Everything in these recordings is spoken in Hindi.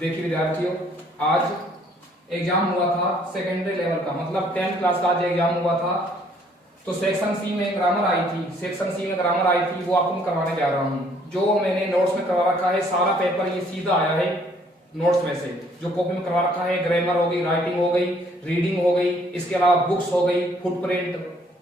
देखिए विद्यार्थियों, आज एग्जाम हुआ था सेकेंडरी लेवल का, मतलब 10th क्लास का आज एग्जाम हुआ था। तो सेक्शन सी में ग्रामर आई थी, वो आपको मैं करवाने जा रहा हूँ। जो मैंने नोट्स में करवा रखा है, सारा पेपर ये सीधा आया है नोट्स में से। जो कॉपी में करवा रखा है, ग्रामर हो गई, राइटिंग हो गई, रीडिंग हो गई, इसके अलावा बुक्स हो गई, फुटप्रिंट,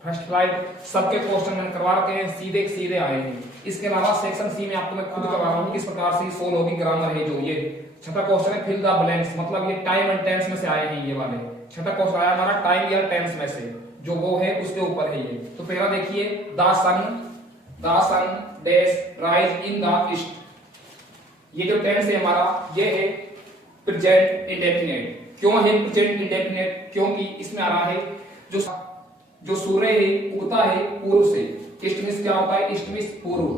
फर्स्ट फ्लाइट, सबके क्वेश्चन मैंने करवा रखे हैं, सीधे सीधे आए हैं। इसके अलावा सेक्शन सी में आपको मैं खुद करवा रहा हूँ किस प्रकार से सोल्व होगी ग्रामर है। जो ये छठा क्वेश्चन है फिल द ब्लैंक्स, मतलब ये टाइम एंड टेंस में से आए हैं। ये वाले छठा क्वेश्चन आया हमारा टाइम या टेंस में से, जो वो है उसके ऊपर है ये। तो पहला देखिए, the sun dash rise in the east. ये जो टेंस है हमारा, ये है प्रेजेंट इंडेफिनिट। क्यों है प्रेजेंट इंडेफिनिट? क्योंकि इसमें आ रहा है जो सूर्य है उगता है पूर्व से। ईस्ट क्या होता है? ईस्ट मींस पूर्व।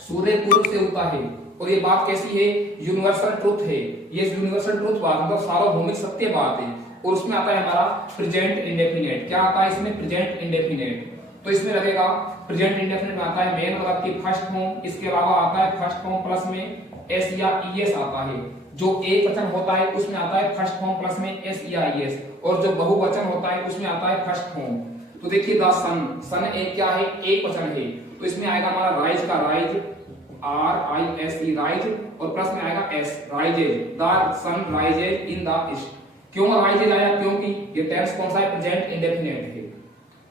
सूर्य पूर्व से उगता है। और ये बात कैसी है? यूनिवर्सल ट्रूथ है। ये यूनिवर्सल ट्रूथ बात मतलब सार्वभौमिक सत्य बात है। और उसमें आता है हमारा प्रेजेंट इंडेफिनिट। क्या आता है इसमें? Present indefinite. तो इसमें लगेगा प्रेजेंट इंडेफिनिट में आता है मेन वर्ब की फर्स्ट फॉर्म, इसके अलावा आता है फर्स्ट फॉर्म प्लस में एस या ईएस आता है। जो एक वचन होता है उसमें आता है फर्स्ट फॉर्म प्लस में एस या ईएस, और जो बहुवचन होता है उसमें आता है फर्स्ट फॉर्म। तो देखिए द सन एक क्या है? एक वचन है। तो इसमें आएगा हमारा राइज का राइज, RISE राइज, और प्लस में आएगा s rises. The sun rises in the east. क्यों राइजेज आया? क्योंकि ये टेंस कौन सा है? प्रेजेंट इंडेफिनिट है।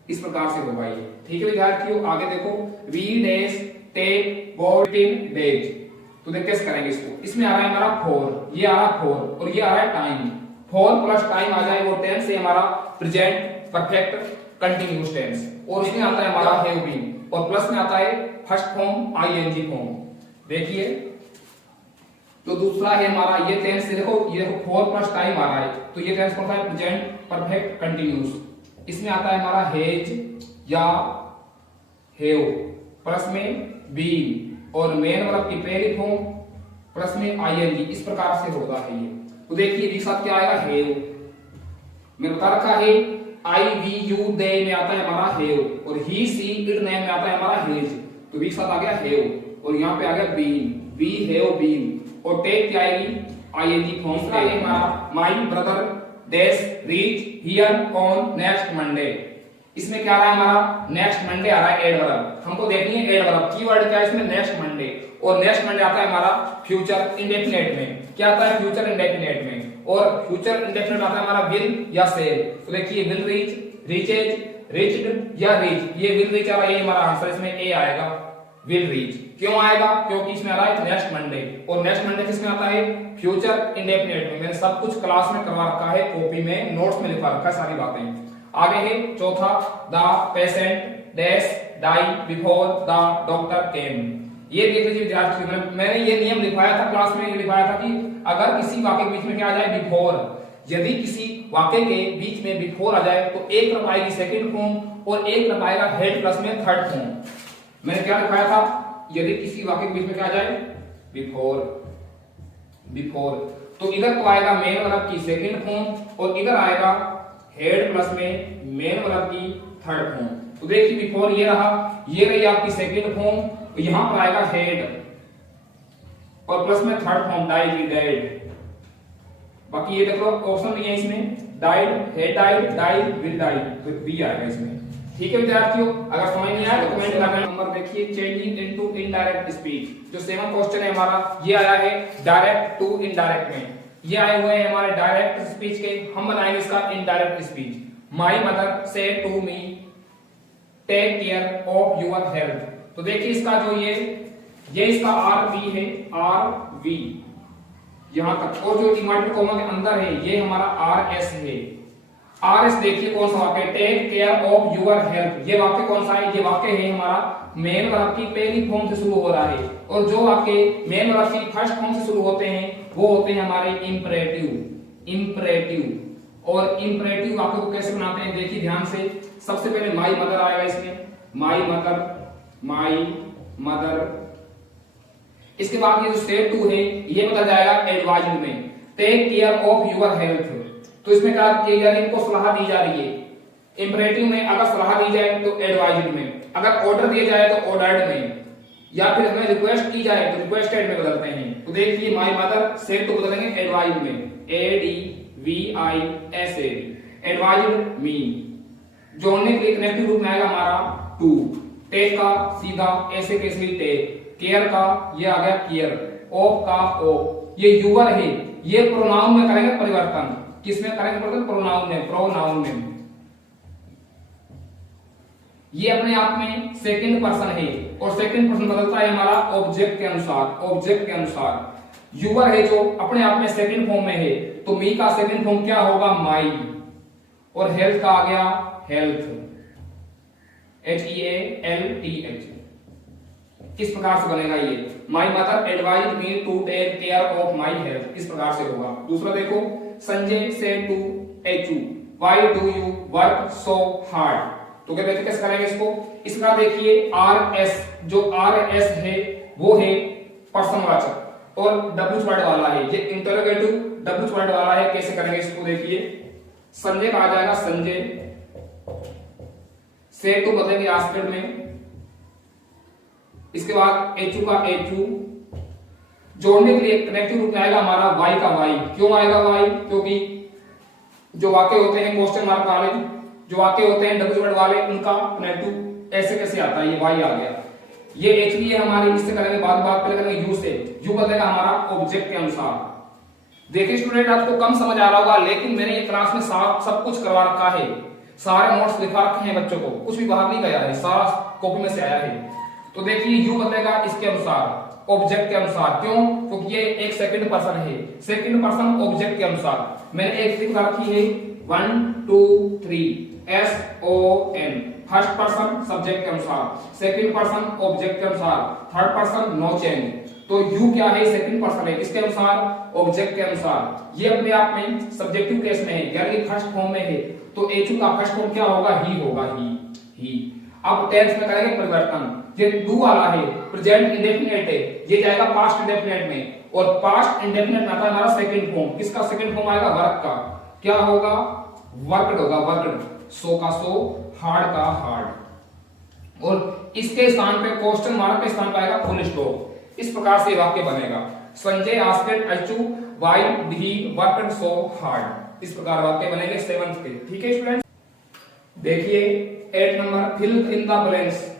इस प्रकार से होगा ये। ठीक है विद्यार्थियों, आगे देखो, we days take boat in days. तो देख कैसे करेंगे इसको। इसमें आ रहा है हमारा फोर, ये आ रहा है फोर, और ये आ रहा है टाइम। फोर प्लस टाइम आ जाए वो टेंस है हमारा प्रेजेंट परफेक्ट कंटिन्यूअस टेंस। और इसमें आता है हमारा हैव बीन, और प्लस में आता है फर्स्ट फॉर्म ING फॉर्म। देखिए तो दूसरा है हमारा ये टेंस, देखो ये देखो फोर प्लस टाइम आ रहा है, तो ये टेंस कौन सा है? Present perfect continuous. इसमें आता है हमारा हैज या हैव, प्लस में बीन, और मेन वर्ब की पहली फॉर्म प्लस में ING। इस प्रकार से होता है ये। तो देखिए इसके साथ क्या आएगा? हैव। मैंने बता रखा है IVU दे में आता है हमारा हैव, और ही सी इट नेम में आता है हमारा हैज। तो भी साथ आ गया हैव, और यहाँ पे आ गया बीन, वी हैव बीन, और टेक क्या आएगी? ING फॉर्म का है हमारा my brother dash reach here on next Monday. इसमें क्या आ रहा है हमारा? नेक्स्ट मंडे आ रहा है एड वर्ब। हमको देखनी है एड वर्ब। कीवर्ड क्या है इसमें? Next Monday. और नेक्स्ट मंडे आता है हमारा फ्यूचर इंडेफिनिट में। क्या आता है? फ्यूचर इंडेफिनिट में। और फ्यूचर इंडेफिनिट आता है हमारा विल या सेल। तो देखिए विल रीच, रीचेज, रीच्ड या रीच। ये विल रीच आ रहा है, ये हमारा आंसर इसमें ए आएगा, विल रीच। क्यों आएगा? क्योंकि इसमें आ रहा है नेक्स्ट मंडे, और नेक्स्ट मंडे किसमें आता है? फ्यूचर इंडेफिनिट में। मैंने सब कुछ क्लास में करवा रखा है, कॉपी में नोट्स में लिखा रखा है सारी बातें। आगे है चौथा, the patient dash die before the doctor came. ये देख लीजिए विद्यार्थी, मैंने ये नियम लिखवाया था क्लास में, ये लिखवाया था कि अगर किसी वाक्य के बीच में क्या आ जाए? बिफोर। यदि किसी वाक्य के बीच में बिफोर आ जाए तो एक रब आएगी सेकंड फॉर्म, और एक रब आएगा हेड प्लस में थर्ड फॉर्म। मैंने क्या लिखवाया था? यदि किसी वाक्य के बीच में क्या आ जाए? बिफोर, तो इधर तो आएगा मेन वर्ब की सेकंड फॉर्म, और इधर आएगा हेड प्लस में मेन वर्ब की थर्ड फॉर्म। तो देखिए बिफोर ये रहा, ये रही आपकी सेकंड फॉर्म, तो यहां पर आएगा हेड, और प्लस में थर्ड फॉर्म डाइड, डेड। बाकी ये देखो ऑप्शन भी है इसमें, died, head died, died, will died, तो बी आएगा इसमें। ठीक है विद्यार्थियों, अगर समझ नहीं आया तो कमेंट लगाना। नंबर देखिए, चेंजिंग इनटू इनडायरेक्ट स्पीच। जो 7वां क्वेश्चन है हमारा, ये आया है डायरेक्ट टू इनडायरेक्ट में। ये आए हुए हैं हमारे डायरेक्ट स्पीच के, हम बनाएंगे इसका indirect speech. My mother say to me take care of your health. तो देखिए इसका जो ये इसका RV है, RV यहां तक, और जो इन्वर्टेड कॉमा के अंदर है ये हमारा RS है। RS देखिए कौन सा वाक्य? Take care of your health. ये वाक्य कौन सा है? ये वाक्य है हमारा मेन वर्ब की पहली फॉर्म से शुरू हो रहा है, और जो वाक्य मेन वर्ब की फर्स्ट फॉर्म से शुरू होते हैं वो होते हैं हमारे इंपरेटिव। और इंपरेटिव वाक्य को कैसे बनाते हैं? देखिए ध्यान से। सबसे पहले माय मदर आएगा इसमें, माय मदर। इसके बाद ये जो से टू है ये बदल जाएगा एडवाइज्ड में, take care of your health. तो इसमें क्या किया जा रहा है? इनको सलाह दी जा रही है। इंपरेटिव में अगर सलाह दी जाए तो एडवाइज्ड में, अगर ऑर्डर दिया जाए तो ऑर्डर्ड में। या फिर हमें रिक्वेस्ट की जाए तो रिक्वेस्टेड में बदलते हैं। तो देखिए माय मदर सेड तो बदलेंगे एडवाइज में, ADVISAD, एडवाइज्ड मी। जोड़ने के लिए कनेक्टिव रूप में आएगा हमारा टू। टेक का सीधा ऐसे कैसे टेक, केयर का ये आ गया केयर, ऑफ का ऑफ, ये यूवर है, ये प्रोनाउन में करेंगे परिवर्तन। किसमें करेंगे परिवर्तन? प्रोनाउन में, प्रोनाउन में। ये अपने आप में सेकंड पर्सन है और सेकंड पर्सन बदलता है हमारा ऑब्जेक्ट के अनुसार, ऑब्जेक्ट के अनुसार। यूवर है जो अपने आप में सेकंड फॉर्म में है, तो मी का सेकंड फॉर्म क्या होगा? माई। और हेल्थ का आ गया हेल्थ, HEALTH। किस प्रकार से बनेगा ये? My mother advise me to take care of my health, इस प्रकार से होगा। दूसरा देखो, Sanjay said to Achu why do you work so hard. तो क्या कैसे करेंगे इसको? इसका देखिए RS, जो RS है वो है पर्सनवाचक और W वर्ड वाला है, ये इंटरोगेटिव W वर्ड वाला है। कैसे करेंगे इसको? देखिए संजय का आ जाएगा संजय, से टू बदलेंगे आस्पेक्ट में, इसके बाद एचू का एचू। जोड़ने के लिए कनेक्टिव रूप में आएगा हमारा वाई का वाई। क्यों आएगा वाई? क्योंकि जो वाक्य होते हैं क्वेश्चन मार्क वाले, जो वाक्य होते हैं डब्ल्यू वर्ड वाले, उनका कनेक्टिव ऐसे कैसे आता है? ये वाई आ गया। ये एच भी है हमारी, इससे करेंगे बाद पहले करेंगे यू से। यू बदलेगा हमारा ऑब्जेक्ट के अनुसार। देखिए स्टूडेंट, आपको कम समझ आ रहा होगा, लेकिन मैंने ये क्लास में सब कुछ करवा रखा है, सारे नोट्स लिखा रखे हैं बच्चों को, कुछ भी बाहर नहीं गया है, सारा कॉपी में से आया है। तो देखिए यू बदलेगा इसके अनुसार, ऑब्जेक्ट के अनुसार। क्यों? क्योंकि ये एक सेकंड पर्सन है, सेकंड पर्सन ऑब्जेक्ट के अनुसार। मैंने एक लिख रखी है 1 2 3 SON, फर्स्ट पर्सन सब्जेक्ट के अनुसार, सेकंड पर्सन ऑब्जेक्ट के अनुसार, थर्ड पर्सन नो चेंज। तो यू क्या है? सेकंड पर्सन है, किसके अनुसार? ऑब्जेक्ट के अनुसार। ये अपने आप में सब्जेक्टिव केस में है, यानी फर्स्ट फॉर्म में है, तो एचू का फर्स्ट फॉर्म क्या होगा? ही होगा, ही। अब टेंस में करेंगे परिवर्तन। ये डू वाला है, प्रेजेंट इंडेफिनिट है, ये जाएगा पास्ट इंडेफिनिट में, और पास्ट इंडेफिनिट में आता है हमारा सेकंड फॉर्म। किसका सेकंड फॉर्म आएगा? वर्क का। क्या होगा? वर्कड होगा, वर्कड। सो का सो, हार्ड का हार्ड। और इसके स्थान पे क्वेश्चन मार्क के स्थान पे आएगा फुल स्टॉप। इस प्रकार से वाक्य बनेगा, Sanjay asked Achu why he worked so hard. इस प्रकार वाक्य बनेंगे 7th के। ठीक है स्टूडेंट, देखिए 8 number fill in the blanks.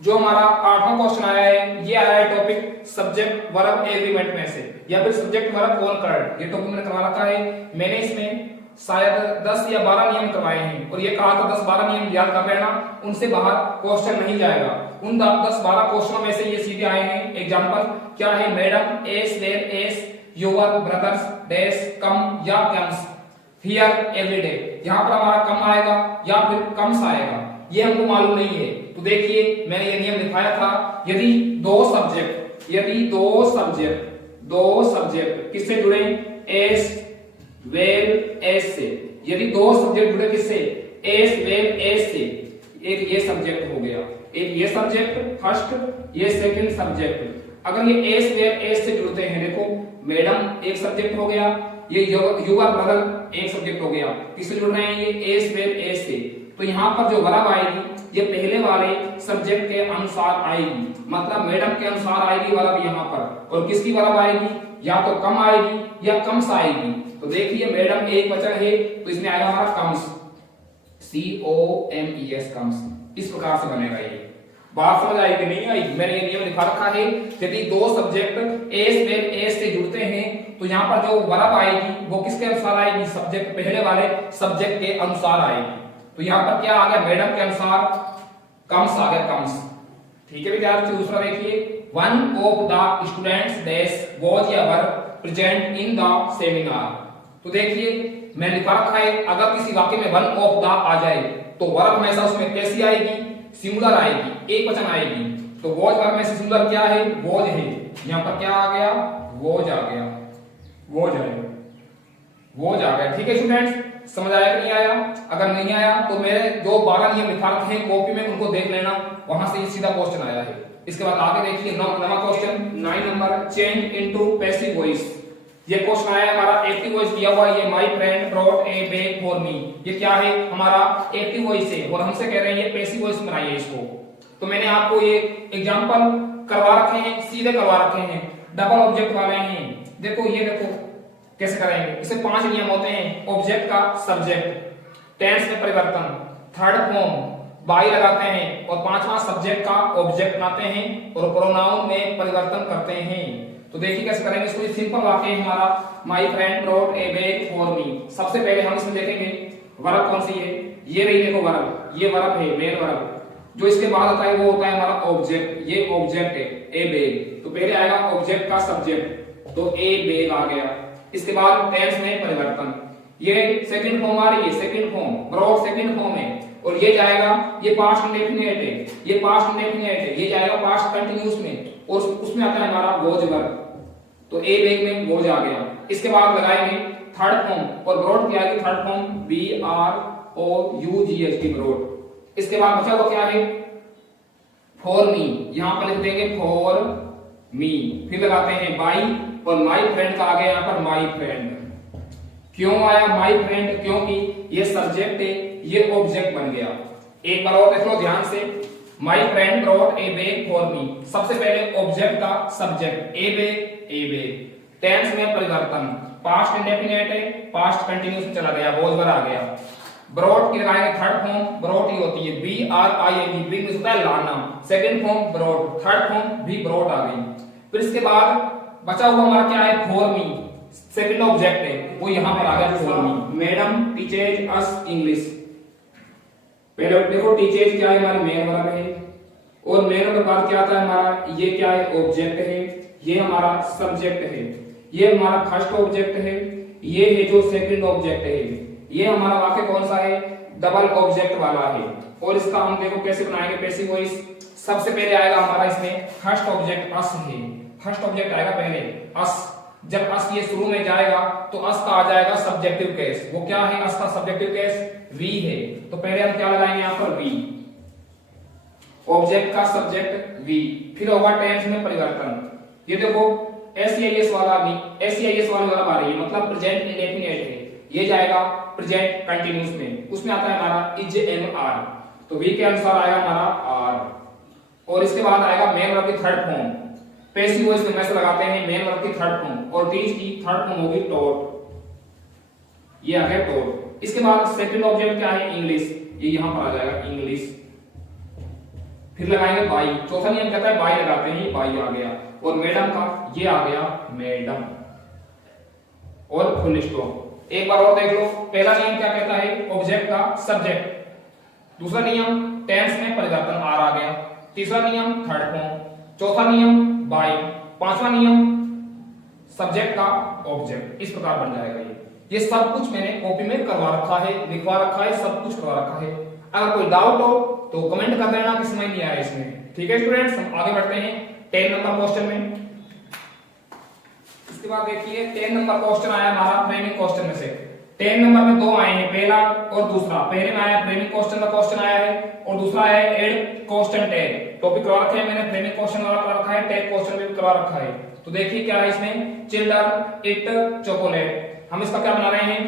जो हमारा 8वां क्वेश्चन आया है, ये आया है टॉपिक सब्जेक्ट वर्ब एग्रीमेंट में से, या फिर सब्जेक्ट वर्ब कॉन्कर्ड। ये टॉपिक मैंने करवा रखा है। मैंने इसमें शायद 10 या 12 नियम करवाए हैं, और ये कहा था 10-12 नियम याद कर लेना, उनसे बाहर क्वेश्चन नहीं जाएगा। उन 10-12 क्वेश्चनों में से ये सीधे आए हैं। एग्जांपल क्या है? Madam as where is your brothers dash come या कम्स हियर एवरी डे। यहाँ पर हमारा कम आएगा या फिर कम्स आएगा, ये हमको मालूम नहीं है। तो देखिए मैंने ये नियम दिखाया था, यदि दो सब्जेक्ट किससे जुड़े? एस वेल एस से। यदि दो सब्जेक्ट जुड़े किससे? एस वेल एस से, एक ये सब्जेक्ट हो गया, एक ये सब्जेक्ट फर्स्ट, ये सेकंड सब्जेक्ट। अगर ये एस वेल एस से जुड़ते हैं, देखो मैडम एक सब्जेक्ट हो गया, ये युवा ब्रदर एक सब्जेक्ट हो गया, किससे जुड़ रहे हैं? ये एस वेल एस से। तो यहाँ पर जो वर्ब आएगी ये पहले वाले सब्जेक्ट के अनुसार आएगी, मतलब मैडम के अनुसार आएगी वर्ब यहाँ पर। और किसकी वर्ब आएगी? या तो कम आएगी या कम्स आएगी। तो देखिए मैडम एक वचन है, तो इसमें आएगा हमारा कम्स, COMES कम्स। इस प्रकार से बनेगा ये। बात समझ आई कि नहीं आई? मैंने ये नियम लिखा रखा है, यदि दो सब्जेक्ट एस वेल एस से जुड़ते हैं, तो यहाँ पर जो वर्ब आएगी वो किसके अनुसार आएगी? सब्जेक्ट पहले वाले सब्जेक्ट के अनुसार आएगी। तो यहाँ पर क्या आ गया? मैडम के अनुसार कम्स आ गया, कम्स। ठीक है विद्यार्थी, दूसरा देखिए, one of the students dash was ever present in the seminar. तो देखिए मैं लिखा रखा है, अगर किसी वाक्य में वन ऑफ द आ जाए तो वर्ब हमेशा उसमें कैसी आएगी? सिंगुलर आएगी, एक वचन आएगी। तो वॉज वर्ब में से सिंगुलर क्या है? वॉज है। यहाँ पर क्या आ गया? वॉज आ गया, वॉज आ गया। ठीक है स्टूडेंट्स, समझ आया कि नहीं आया? अगर नहीं आया तो मेरे जो 12 नियम लिखा रखे हैं कॉपी में, उनको देख लेना, वहां से सीधा क्वेश्चन आया है। इसके बाद आगे देखिए नवा question 9 number, change into passive voice. ये क्वेश्चन आया हमारा एक्टिव वॉइस दिया हुआ है, ये my friend brought a bag for मी। ये क्या है? हमारा एक्टिव वॉइस है, और हमसे कह रहे हैं ये पैसिव वॉइस बनाइए इसको। तो मैंने आपको ये एग्जांपल करवा रखे हैं, सीधे करवा रखे हैं, डबल ऑब्जेक्ट वाले हैं। देखो ये देखो कैसे करेंगे। इसे 5 नियम होते हैं। ऑब्जेक्ट का सब्जेक्ट, टेंस में परिवर्तन, थर्ड फॉर्म बाई लगाते हैं और पांचवा सब्जेक्ट का ऑब्जेक्ट बनाते हैं और प्रोनाउन में परिवर्तन करते हैं। तो देखिए कैसे करेंगे इसको। सिंपल वाक्य है हमारा, my friend brought a bag for me. सबसे पहले हम इसमें देखेंगे वर्ब कौन सी है। ये रही देखो वर्ब, ये वर्ब है मेन वर्ब। जो इसके बाद आता है वो होता है हमारा ऑब्जेक्ट। ये ऑब्जेक्ट है ए बैग, तो पहले आएगा ऑब्जेक्ट का सब्जेक्ट, तो ए बैग आ गया। इसके बाद टेंस में परिवर्तन, ये सेकंड फॉर्म आ रही है, second form brought second form है और ये जाएगा, ये पास्ट इंडेफिनिट है, ये पास्ट इंडेफिनिट है, ये जाएगा पास्ट कंटीन्यूअस में और उसमें आता है हमारा वॉज वर्ब, तो ए बैग में वॉज आ गया। इसके बाद लगाएंगे थर्ड फॉर्म और ब्रॉट क्या है, third form B R O U G H T brought. इसके बाद बचा हुआ क्या है, फॉर मी, यहां पर लिख देंगे फॉर मी। फिर लगाते हैं बाई और माई फ्रेंड का आ गया यहां पर माई फ्रेंड। क्यों आया माई फ्रेंड, क्योंकि ये सब्जेक्ट है, ये ऑब्जेक्ट बन गया। एक बार और देख लो ध्यान से, my friend brought a bag for me. सबसे पहले ऑब्जेक्ट का subject a bag, a bag. Tense में परिवर्तन, पास्ट इंडेफिनिट है, पास्ट कंटीन्यूअस में चला गया, वॉज वर्ब आ गया। ब्रॉट की लगाएंगे थर्ड फॉर्म, ब्रॉट ही होती है B R I N G, bring होता है लाना। Second form brought, third form भी ब्रॉट आ गई। फिर इसके बाद बचा हुआ हमारा क्या है, फॉर मी, सेकंड ऑब्जेक्ट है, वो यहां पर आ गया for me. Madam teaches us English. पहले देखो टीचेज क्या है, हमारी मेन वर्ब है और मेन वर्ब के बाद क्या आता है हमारा, ये क्या है, ऑब्जेक्ट है, ये हमारा सब्जेक्ट है, ये हमारा फर्स्ट ऑब्जेक्ट है, ये है जो सेकंड ऑब्जेक्ट है। ये हमारा वाक्य कौन सा है, डबल ऑब्जेक्ट वाला है। और इसका हम देखो कैसे बनाएंगे पैसिव वॉइस। सबसे पहले आएगा हमारा इसमें फर्स्ट ऑब्जेक्ट अस है, फर्स्ट ऑब्जेक्ट आएगा पहले अस। जब अस ये शुरू में जाएगा तो अस का आ जाएगा सब्जेक्टिव केस। वो क्या है, अस का सब्जेक्टिव केस वी है, तो पहले हम क्या लगाएंगे यहां पर वी, ऑब्जेक्ट का सब्जेक्ट वी। फिर होगा टेंस में परिवर्तन। ये देखो एसईएस वाला भी, एसईएस वाली वर्ब आ रही है, मतलब प्रेजेंट इंडेफिनिट है, ये जाएगा प्रेजेंट कंटीन्यूअस में, उसमें आता है हमारा इज एम आर, तो वी के अनुसार आएगा हमारा आर। और इसके बाद आएगा मेन वर्ब की थर्ड फॉर्म, पैसिव वॉइस में मैसेज लगाते हैं मेन वर्ब की थर्ड फॉर्म, और टीच की थर्ड फॉर्म होगी टॉट, ये आ गया टॉट। इसके बाद सेकंड ऑब्जेक्ट क्या है, इंग्लिश, ये यहां पर आ जाएगा इंग्लिश। फिर लगाएंगे बाई, चौथा नियम कहता है बाई लगाते हैं, ये बाई आ गया। और मैडम का ये आ गया मैडम, और फुल स्टॉप। एक बार और देख लो, पहला नियम क्या कहता है, ऑब्जेक्ट का सब्जेक्ट। दूसरा नियम टेंस में परिवर्तन आर आ गया। तीसरा नियम थर्ड फॉर्म। चौथा नियम बाय। पांचवा नियम सब्जेक्ट का ऑब्जेक्ट। इस प्रकार बन जाएगा ये सब कुछ मैंने कॉपी में करवा रखा है, लिखवा रखा है, सब कुछ करवा रखा है। अगर कोई डाउट हो तो कमेंट कर देना कि समझ नहीं आया इसमें। ठीक है स्टूडेंट्स, हम आगे बढ़ते हैं 10 नंबर क्वेश्चन में। इसके बाद देखिए 10 नंबर क्वेश्चन आया हमारा फ्रेमिंग क्वेश्चन में से। 10 नंबर में दो आए हैं, पहला और दूसरा। पहले में आया फ्रेमिंग क्वेश्चन का क्वेश्चन आया है और दूसरा है एड क्वेश्चन टैग। टॉपिक करवा रखे हैं मैंने, फ्रेमिंग क्वेश्चन वाला करवा रखा है, टैग क्वेश्चन भी करवा रखा है। तो देखिए क्या है इसमें, चिल्ड्रन इट चॉकलेट। हम इसका क्या बना रहे हैं,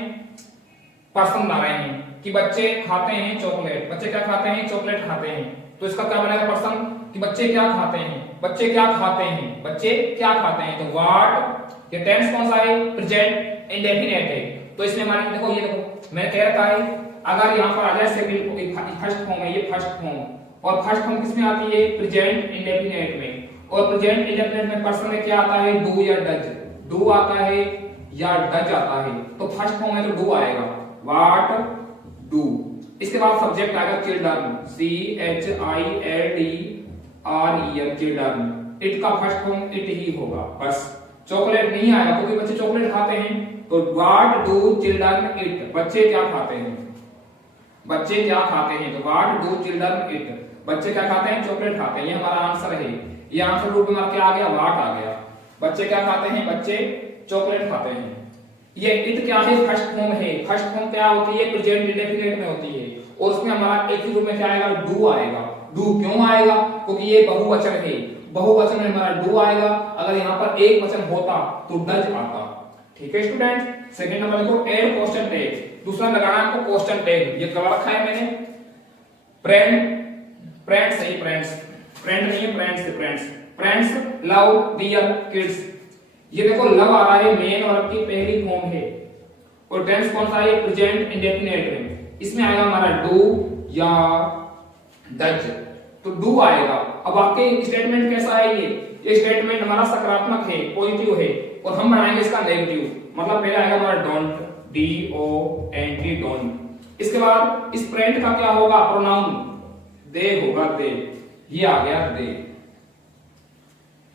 पर्सन बना रहे हैं कि बच्चे खाते हैं चॉकलेट। बच्चे क्या खाते हैं, चॉकलेट खाते हैं। तो इसका क्या बनेगा पर्सन, कि बच्चे क्या खाते हैं, बच्चे क्या खाते हैं, बच्चे क्या खाते हैं। तो व्हाट, ये टेंस कौन सा है, प्रेजेंट इंडेफिनिट है। तो इसमें हमारी देखो, ये देखो मैंने कह रखा है अगर यहां पर आ जाए सेकंड फर्स्ट फॉर्म है, ये फर्स्ट फॉर्म, और फर्स्ट फॉर्म किसमें आती है, प्रेजेंट इंडेफिनिट में। और प्रेजेंट इंडेफिनिट में पर्सन में क्या आता है, डू या डज। डू आता है या डज आता है, तो फर्स्ट फॉर्म में तो डू आएगा, व्हाट डू। इसके बाद सब्जेक्ट आएगा children, C H I L D R E N, children. It का फर्स्ट फॉर्म इट ही होगा, बस चॉकलेट नहीं आएगा क्योंकि बच्चे चॉकलेट खाते हैं। तो व्हाट डू चिल्ड्रन इट, बच्चे क्या खाते हैं, बच्चे क्या खाते हैं। तो व्हाट डू चिल्ड्रन इट, बच्चे क्या खाते हैं, चॉकलेट खाते हैं। ये हमारा आंसर है। ये आंसर रूप में क्या आ गया, व्हाट आ गया। बच्चे क्या खाते हैं, बच्चे चॉकलेट खाते हैं। ये इट क्या है, फर्स्ट फॉर्म है। फर्स्ट फॉर्म क्या होती है, प्रेजेंट इंडेफिनिट में होती है, और उसमें हमारा एक ही रूप में क्या आएगा, डू आएगा। डू क्यों आएगा, क्योंकि ये बहुवचन है, बहुवचन में हमारा डू आएगा। अगर यहाँ पर एक वचन होता तो डज आता। ठीक है स्टूडेंट, सेकंड नंबर देखो एड क्वेश्चन टैग। दूसरा लगाना आपको क्वेश्चन टैग, ये करवा रखा है मैंने। फ्रेंड, फ्रेंड्स है, फ्रेंड्स, फ्रेंड नहीं है, फ्रेंड्स है, friends. Friends love dear kids. ये देखो लव आ रहा है, मेन वर्ब की पहली फॉर्म है, और टेंस कौन सा है, प्रेजेंट इंडेफिनिट है। इसमें आएगा हमारा डू या डज, तो डू आएगा। अब आपके स्टेटमेंट कैसा है, ये स्टेटमेंट हमारा सकारात्मक है, पॉजिटिव है, और हम बनाएंगे इसका नेगेटिव। मतलब पहले आएगा हमारा डोंट, DONT डोंट। इसके बाद इस प्रेजेंट का क्या होगा, प्रोनाउन दे होगा, दे। ये आ गया दे।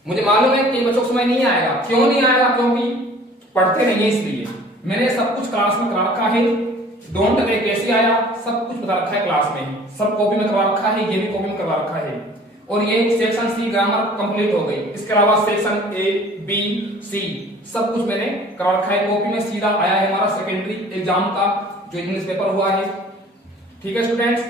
मुझे मालूम है कि बच्चों को समझ नहीं आएगा, क्यों नहीं आएगा, क्योंकि पढ़ते नहीं है, इसलिए मैंने सब कुछ क्लास में करा रखा है। डोंट अगर कैसे आया सब कुछ बता रखा है क्लास में, सब कॉपी में करवा रखा है, ये भी कॉपी में करवा रखा है। और ये सेक्शन सी ग्रामर कंप्लीट हो गई। इसके अलावा सेक्शन ए बी सी सब कुछ मैंने करवा रखा है कॉपी में। सीधा आया है हमारा सेकेंडरी एग्जाम का जो इंग्लिश पेपर हुआ है। ठीक है स्टूडेंट्स,